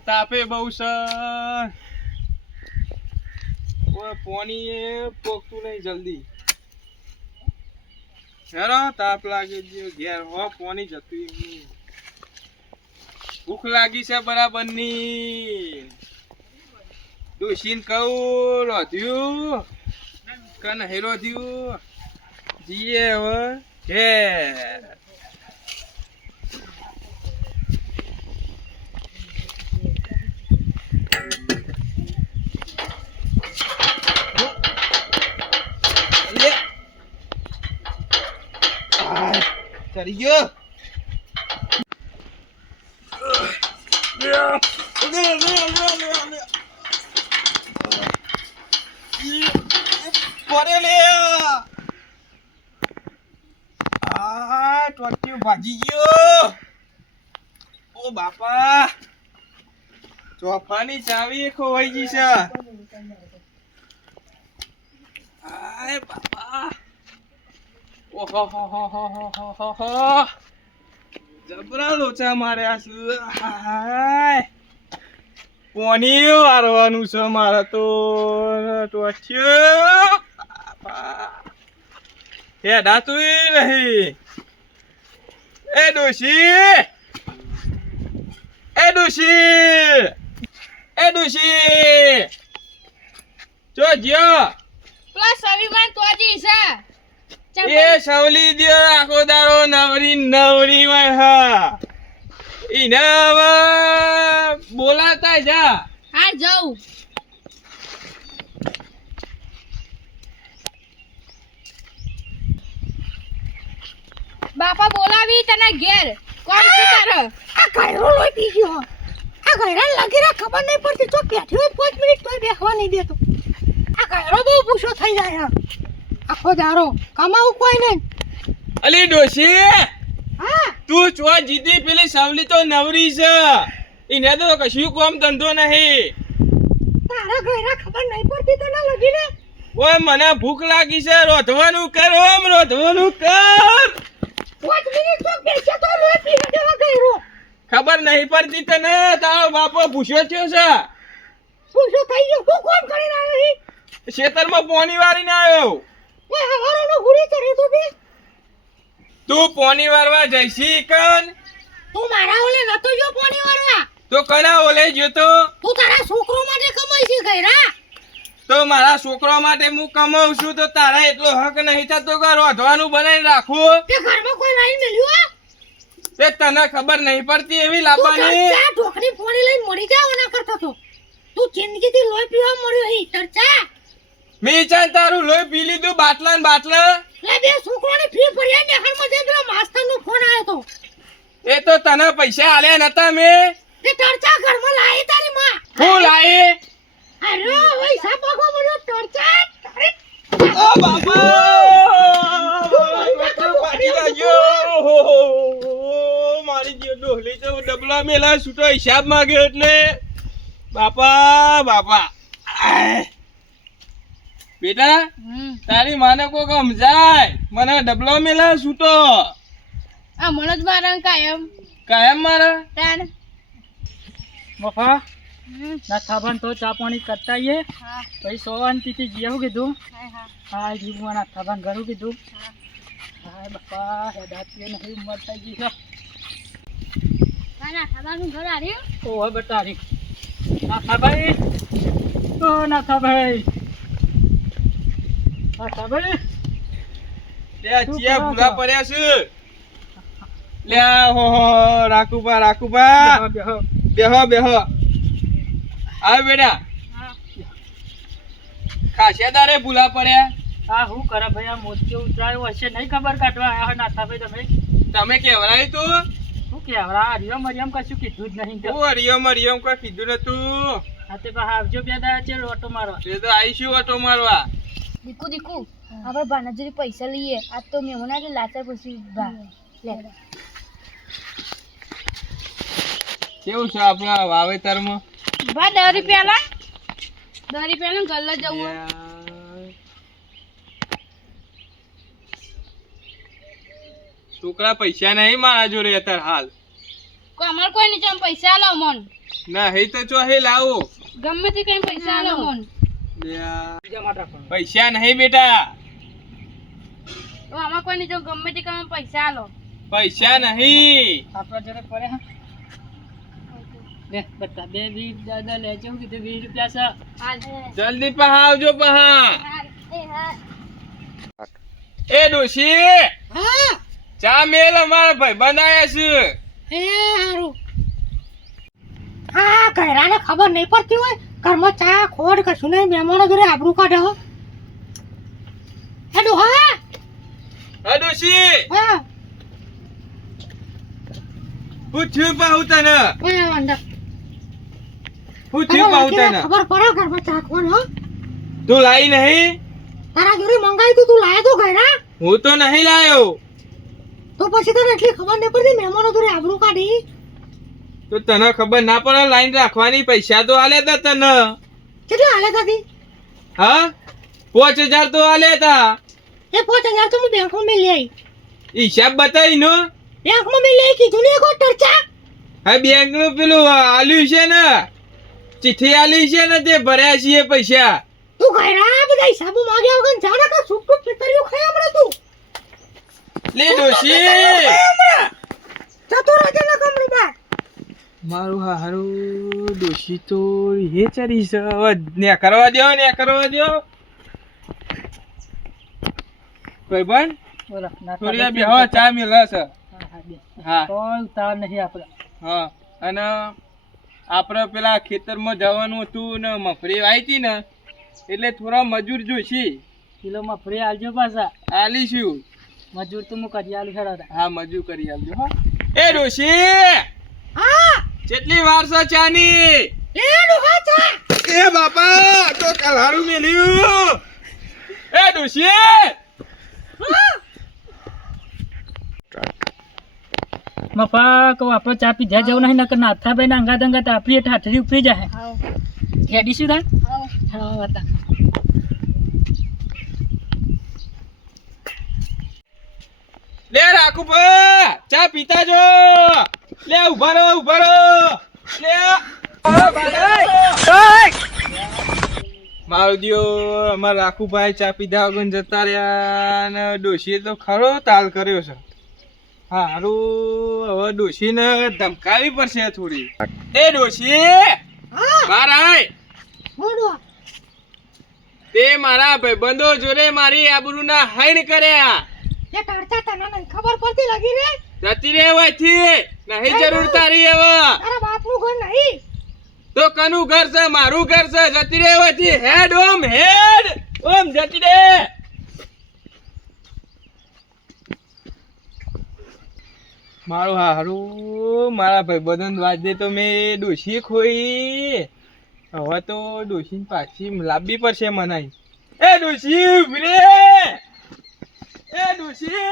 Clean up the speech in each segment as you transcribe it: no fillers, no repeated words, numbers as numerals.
તાપે બહુ છે પાણી પોકતું નહીં જલ્દી હેરો તાપ લાગે ઘેર હો પાણી જતું એમનું ભૂખ લાગી છે બરાબર ની ડોશીને કહું રોધ્યું કન હેરો થયું જીએ હવે ઘેર ચડી ગયો ભાજી ગયો ઓ બાપા ચોફાની ચાવી ખોવાઈ ગઈ છે આય બાપા ઓહો હો હો હો હો હો હો જબરા લોચા માર્યા છે હાય પોની વારવાનું છે મારે તો ટોચ્યો હેડા તું નહીં એ ડોશી એ ડોશી એ ડોશી જો જ્યો પ્લસ અભિમાન તો જી છે એ સવલી દે આખો દારો નવરી નવરી હોય હા ઈને હવે બોલાતા જા હા જાઉં બાપા બોલાવી તને ઘેર કોણ છે તારે આ ઘયરો લોહી પી ગયો આ ઘયરા લાગી રે ખબર નહીં પડતી તો બેઠ્યો 5 મિનિટ તોય બેસવા નહીં દેતો આ ઘયરો બહુ પૂછો થઈ જાય આખો દારો કમાવું કોઈ નહીં અલી ડોશી હા તું ચો જીતી પેલી સવલી તો નવરી છે ઈને તો કશું કામ ધંધો નહીં તારા ઘયરા ખબર નહીં પડતી તને લગી રે ઓય મને ભૂખ લાગી છે રોધવાનું કર ઓમ રોધવાનું કર 5 મિનિટ તો બેસે તો લોહી પી દેવા ઘયરો ખબર નહીં પડતી તને તારો બાપો ભૂસ્યો થયો છે પૂછો થઈ ગયો હું કોમ કરીને આવ્યો હી ખેતરમાં પોણી વારીને આવ્યો એ હવારોનો હુડી કરે તો બે તું પોણી વારવા જઈશી કન તું મારા ઓલે નતો જો પાણી વાળવા તો કના ઓલે જતો તું તારા છોકરો માટે કમાઈ છે ઘયરા તો મારા છોકરા માટે હું કમાઉં છું તો તારા એટલો હક નહીં થતો કે રોધવાનું બનાવીને રાખું તે ઘરમાં કોઈ લાઈન મેલ્યું તે તને ખબર નહીં પડતી એવી તું લાવવાની ચા ઢોકળી પાણી લઈને મરી જાવ ના કરતો તો તું જિંદગીથી લોહી પીવા મળ્યો હી ચર્ચા મી ચાન તારું લોહી પી લીધું બાટલા ને બાટલા લે બે છોકરાની ફી ભર્યા ને હરમાં જે પેલો માસ્તરનો ફોન આવ્યો તો એ તો તને પૈસા આલ્યા નતા મેં તે ચર્ચા ઘરમાં લાવી તારી માં હું લાઈ અરે ઓય સાપાકો મળ્યો ચર્ચા તારી ઓ બાપા પાડી લાગ્યો મારી જે ડોહલી તો ડબલા મેલા છૂટો હિસાબ માંગ્યો એટલે બાપા બાપા આય. બેટા તારી માને કોક સમજાય મને ડબલો મેલા છૂટો આ મનોજ મારા કાયમ કાયમ મારે તાન મફા ના થાબન તો ચા પાણી કરતા આવીએ હા પછી સોવાન પીતી જીવું કીધું હા હા હા જીવું ના થાબન ઘરું કીધું હા બાપા હેડાતી નહીં ઉંમર થઈ ગઈ છે ના ખાવાનું ઘર આવ્યું ઓહો બેટા રી નાથા ભાઈ ઓ નાથા ભાઈ નાથા ભાઈ લે ચિયા ભૂલા પડ્યા છે લે હો હો રાખુબા બેહો બેહો બેહો આવે બેટા હા ખાસિયાદારે ભૂલા પડ્યા હા હું કરે ભાઈ આ મોતિયો ઉતરાયો હશે નહીં ખબર કાઢવા આયા નાથા ભાઈ તમે તમે કેવરાય તું શું કહેવરા હરિયમ હરિયમ કશું કીધું જ નહીં હું હરિયમ કોઈ કીધું નતું હા તે પાછા આવજો બે દાડા છે ઓટો મારવા તે તો આવીશું ઓટો મારવા દીકુ હવે ભાનાજરી પૈસા લઈએ આજ તો મેમના કે લાચાર પછી ભા લે કેવું છે આપણા વાવેતરમાં ભા 10 રૂપિયા ગલ્લા જવું છોકરા પૈસા નહીં મારા જોડે અત્યારે હાલ અમાર કોઈ નહીં પૈસા આલો મન નહીં તો ચોહી લાવું. ગમે તે કઈ પૈસા આલો મોન. લ્યા, બીજા માટે રાખવાનું. પૈસા નહીં બેટા, તો આમાં કોઈ નહીં, જો ગમે તે કઈ પૈસા આલો. પૈસા નહીં. આપણા જોડે પડે હા લે બતા બે વી દાદા લેજો હું કીધું 20 રૂપિયા છે હાલ. જલ્દી પહા આવજો પહા. એ હા. એ ડોશી, હા ચા મેલ અમારા ભાઈ બનાયા છે. એ હારું આ ઘરાને ખબર નહીં પડતી હોય ઘરમાં ચા ખોડ કશું નહીં મહેમાનો જોડે આબરૂ કાઢે હો હેડો હા હા ડોશી, હા પૂછ્યું પાહુ તને, એ અંદર પૂછ્યું પાહુ તને. ખબર પડે ઘરમાં ચા ખોડ હો તું લાઈ નહીં? તારા જોડે મંગાવી તું લાયો તો ઘરા હું તો નહીં લાયો. તો પછી તને એટલી ખબર નહીં પડતી મહેમાનો જોડે આબરૂ કાઢી તો તને ખબર ના પડે લાઈન રાખવાની? પૈસા તો આલ્યા તા તને. કેટલા હાલે તાતી હા, 5000 તો આલ્યા તા. એ 5000 તો હું બેંકમાં મેલી આવી હિસાબ બતાવી નો. બેંકમાં મેલી આવી કીધું ને એક વાર ટરચા હા, બેંક નું પેલું આલ્યું છે ને, ચિઠ્ઠી આલી છે ને, તે ભર્યા છીએ પૈસા. તું ઘરા બધા હિસાબો માંગ્યા વગર જાણે કે સુપ સુપ પિતરીઓ ખાય હમણાં તું લે ડોશી, જતો રહેજે ને કમરું બાર મારું હારું ડોશી તો એ ચરી છે. હવે ને કરવા દો, ને કરવા દો. ભાઈબંધ બોલો થોડી બેહો, ચા મેલે છે. હા કોઈ ઉતાર નહીં આપણે હા, અને આપણે પેલા ખેતરમાં જવાનું હતું ને મફળી આવી હતી ને, એટલે થોડા મજૂર જોઈશી. કિલોમાં ફ્રી આલજો પાછા આલીશું. મજૂર તો હું કરી આલું હેડો હા, મજૂર કરી આવજો. હો એ ડોશી, હા કેટલી વાર છે ચાની? એ ડોહા ચા એ બાપા, તો કલારું મેલ્યું. એ ડોશી, મફા કહું આપણે ચા પીધા જવું નહીં નકર નાથા ભાઈ ના અંગાત અંગાત આપણી ઠાઠરી ઉપરી જાય આવો. હેડી શું થાય આવો. હા હતા લે રાખું ચા પીતા જો. લે ઉભા રહો, ઉભા રહો. લે મારું દિયો, અમારા રાખુભાઈ ચા પીધા વગર જતા રહ્યા ને ડોશીએ તો ખરો તાલ કર્યો છે. હારું, હવે ડોશીને ધમકાવી પડશે થોડી. એ ડોશી, હા બહાર આય. બોલો તે મારા ભાઈબંધો જોડે મારી આબરૂના હાઈન કર્યા. એ ટરચા તને નહીં ખબર પડતી લાગી રે જતી રે હોયથી, નહીં જરૂર તારી હવે. તારા બાપનું ઘર નહીં તો કનું ઘર છે? મારું ઘર છે. જતી રે હોયથી. હેડ ઓમ, હેડ ઓમ, જતી રે. મારું હારું, મારા ભાઈબંધો વાજે તો મેં ડોશી ખોઈ. હવે તો ડોશી પાછી લાવવી પડશે મનાઈ. એ ડોશી ઉભી રે. એ ડોશી,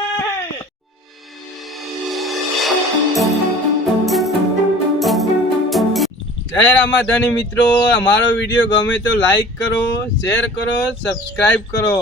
જય રામાધણી મિત્રો. અમારો વિડીયો ગમે તો લાઈક કરો, શેર કરો, સબસ્ક્રાઈબ કરો.